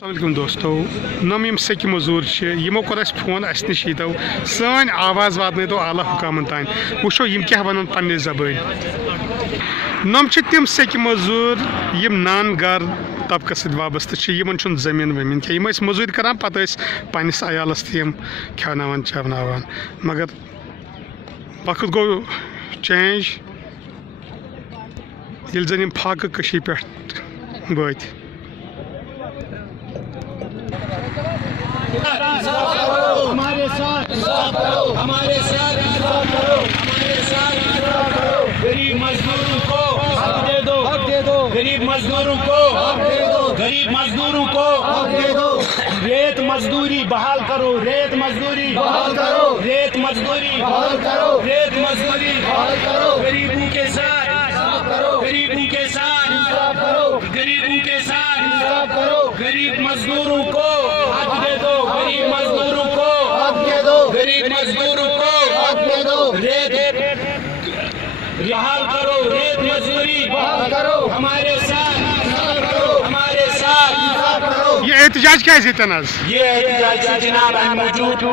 السلام دوستو نم یم سیکہ مزور یمو کور اس فون اس نش یتو سن آواز واتن تو اعلی حکامن تان وچھو یم کیا ونن پنہ زبان نم تم سیکہ مزور یم نان گار طبقہ ست وابستہ یمن چھ زمین ومین کی یم مزور کران پتہ پنس عیالس تم کھوناوان چوناوان مگر وقت گو چینج یل زن یم فاقہ کشی پہ وات ہمارے ساتھ ہمارے ساتھ ہمارے ساتھ غریب مزدوروں کو حق دے دو غریب مزدوروں کو غریب مزدوروں کو ریت مزدوری بحال کرو ریت مزدوری بحال کرو ریت مزدوری بحال کرو ریت مزدوری بحال کرو غریبوں کے ساتھ غریبوں کے ساتھ غریبوں کے ساتھ غریب مزدوروں کو حق دے دو غریب مزدوروں کو حق دے دو غریب مزدوروں کو حق دے دو ریت بحال کرو ریت مزدوری بحال کرو ہمارے ساتھ ہمارے ساتھ یہ احتجاج کیسے تناز یہ احتجاج جناب موجود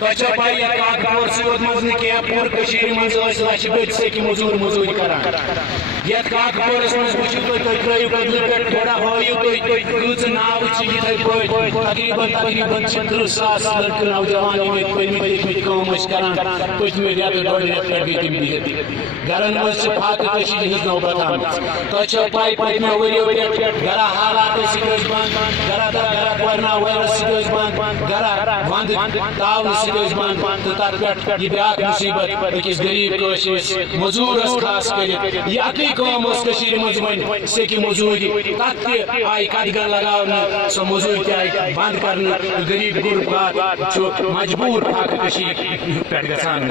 بچہ پائی پور سیود مزن کیا پور کشیر مز لچھ بچ سیکہ مزور کران یت کاک پورس مز وچھو تھی ترو بدل پہ تھوڑا ہو تھی ناو تقریباً 30,000 لڑکے نوجوان پتمت کام کران پتمہ ریت ڈوڑ ریت پہ گئی تم بہت گرن مز فاقہ کشید ہز نوبت آمت تھی پائی پتمہ وریو پہ گرا حالات سک بند گرا کورونا وائرس سک بند گرا وند تاون سک بند تو تر پہ یہ بیاکھ مصیبت اکس غریب کوشش مزورس خاص کر یہ اکی قوم اس کشیر مز ون سیکہ مزوری تک تہ آئی قدغن لگاؤن سو مزور تہ آئی بند کرنے غریب غربات مجبور فاقہ کشیر پہ گھان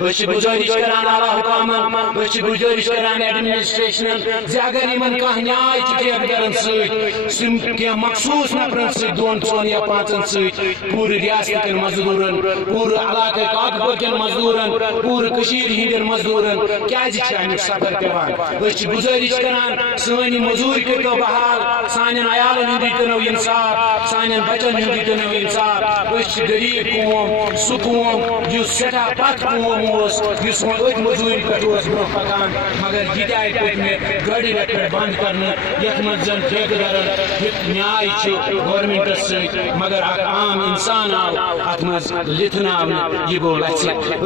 ونکس گزارش کران اعلی حکامن گزارش کران ایڈمنسٹریشن زِ اگر یمن کانٛہہ نیاے ٹھیکہٕ درن سۭتۍ کینٛہہ مخصوص نفرن سۭتۍ دۄن ژۄن یا پانٛژن سۭتۍ پوٗرٕ ریاست کٮ۪ن مزدورن پوٗرٕ علاقہٕ کاکپور کٮ۪ن مزدورن پوٗرٕ کٔشیٖرِ ہٕنٛدٮ۪ن مزدورن کیازِ چھِ امیُک سفر پیوان گزارش کران سٲنۍ مزوٗرۍ کٔرتو بحال سانٮ۪ن عیالن ہُنٛد دِتنو انصاف سانٮ۪ن بچن ہُنٛد دِتنو انصاف غریب قوم سُہ قوم یُس سٮ۪ٹھاہ پتھ قوم اوس یُس وۄنۍ أتھۍ مزوٗرِ پٮ۪ٹھ اوس برونٛہہ پکان مگر یہِ تہِ آیہِ پٔتمہِ ڈۄڑِ رٮ۪تہٕ پٮ۪ٹھ بنٛد کرنہٕ یتھ منٛز زن ٹھیکہٕ نیاے چھُ گورمنٹس سۭتۍ مگر اکھ عام انسان آو اتھ منٛز لِتھناونہٕ یہِ گوٚو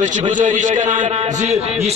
لژھِ گزارش کران زِ یہِ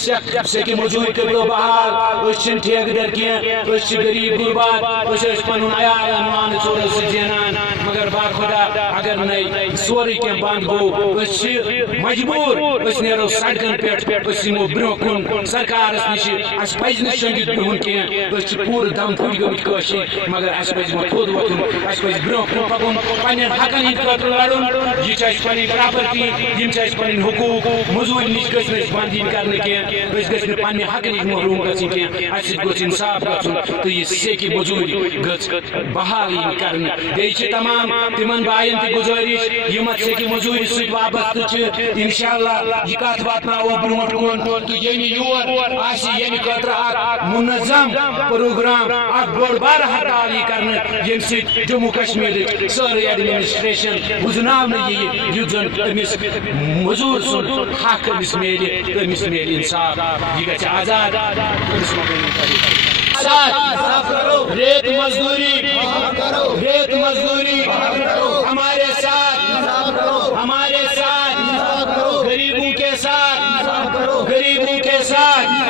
سیکہِ مزوٗرۍ کٔرتو بحال چھِنہٕ ٹھیکہٕ در کینٛہہ غریب غربات ٲسۍ پنُن عیال انوان ژورو سۭتۍ زینان مگر باخدا اگر نَے سورُے کینٛہہ بنٛد گوٚو أسۍ چھِ مجبوٗر أسۍ نیرو سڑکن پٮ۪ٹھ أسۍ یِمو برونٛہہ کُن سرکارس نِش اَسہِ پزِ نہٕ شۄنٛگِتھ بِہُن کینٛہہ أسۍ چھِ پوٗرٕ دم پھٕٹۍ گٔمٕتۍ کٲشِرۍ مگر اَسہِ پزِ وۄنۍ تھوٚد وۄتھُن اَسہِ پزِ برونٛہہ کُن پکُن پننٮ۪ن حقن ہٕنٛدۍ خٲطرٕ لڑُن یہِ چھِ اَسہِ پنٕنۍ پراپرٹی یِم چھِ اَسہِ پنٕنۍ حقوٗق مزوٗرۍ نِش گٔژھ نہٕ أسۍ بنٛد یِنۍ کرنہٕ کینٛہہ أسۍ گٔژھۍ نہٕ پننہِ حقہٕ نِش محروٗم گژھٕنۍ کینٛہہ اَسہِ سۭتۍ گوٚژھ انصاف گژھُن تہٕ یہِ سیکہِ مزوٗرۍ گٔژھ بحال یِنۍ کرنہٕ بیٚیہِ چھِ تمام تِمن بایَن تہِ گُزٲرِش یِم اتھ سیکہِ مزوٗرِ سۭتۍ وابستہٕ چھِ انشاءاللہ یہِ کتھ واتناوو برونٛٹھ کُن تہٕ ییٚمہِ یور آسہِ ییٚمہِ خٲطرٕ اکھ منظم پروگرام اکھ بوٚڑ بارٕ ہڑتال یی کرنہٕ ییٚمہِ سۭتۍ جموں کشمیرٕچ سٲرٕے ایڈمنسٹریشن بُزناونہٕ یِیہِ یُتھ زن أمِس مزوٗر سُنٛد حق أمِس میلہِ تہٕ أمِس میلہِ انصاف یہِ گژھِ آزاد ریت مزدوری ریت مزدوری ہمارے ساتھ ہمارے ساتھ غریبوں کے ساتھ غریبوں کے ساتھ